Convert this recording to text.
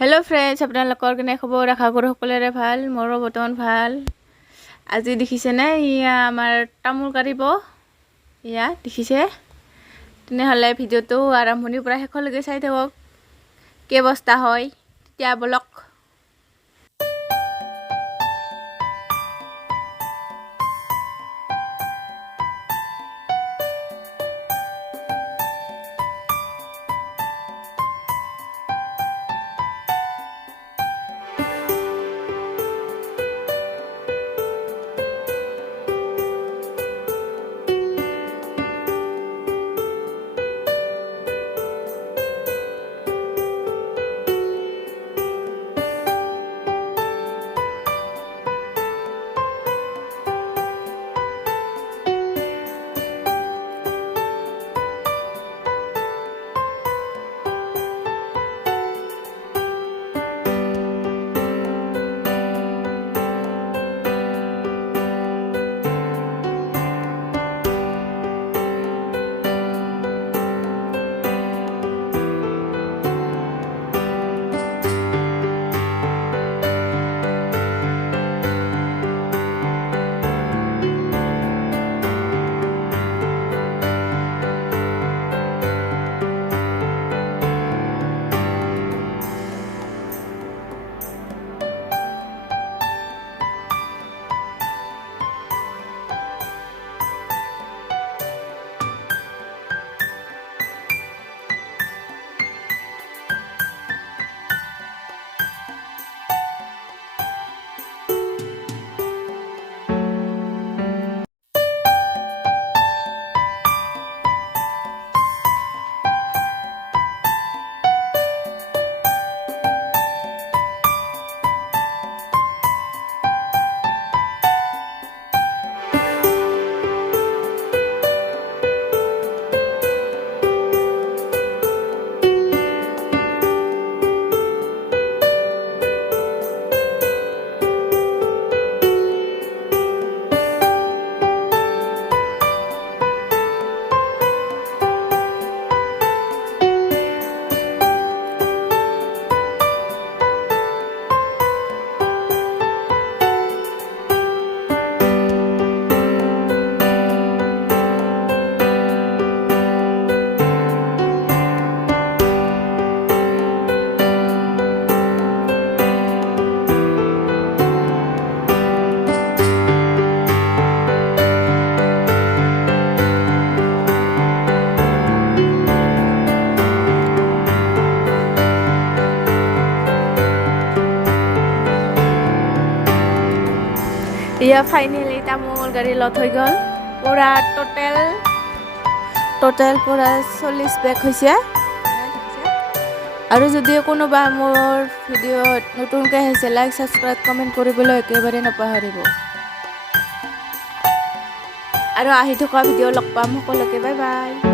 Hello' friends, আপোনালোকৰ কেনে খবৰ? আশা কৰোঁ সকলোৰে ভাল। মোৰো বৰ্তমান ভাল। আজি দেখিছেনে, ইয়া আমাৰ তামোল কাটিব। ইয়া দেখিছে? তেনেহ'লে ভিডিঅ'টো আৰম্ভণিৰ পৰা শেষলৈকে চাই থাকক। কি অৱস্থা হয় তেতিয়া বলক। ইয়া ফাইনেলি তামোল গাড়ী লগ হৈ গ'ল। পুৰা টোটেল পুৰা 40 বেগ হৈছে। আৰু যদি কোনোবা মোৰ ভিডিঅ'ত নতুনকৈ আহিছে, লাইক ছাবস্ক্ৰাইব কমেণ্ট কৰিবলৈ একেবাৰে নাপাহৰিব। আৰু আহি থকা ভিডিঅ' লগ পাম সকলোকে। Bye bye.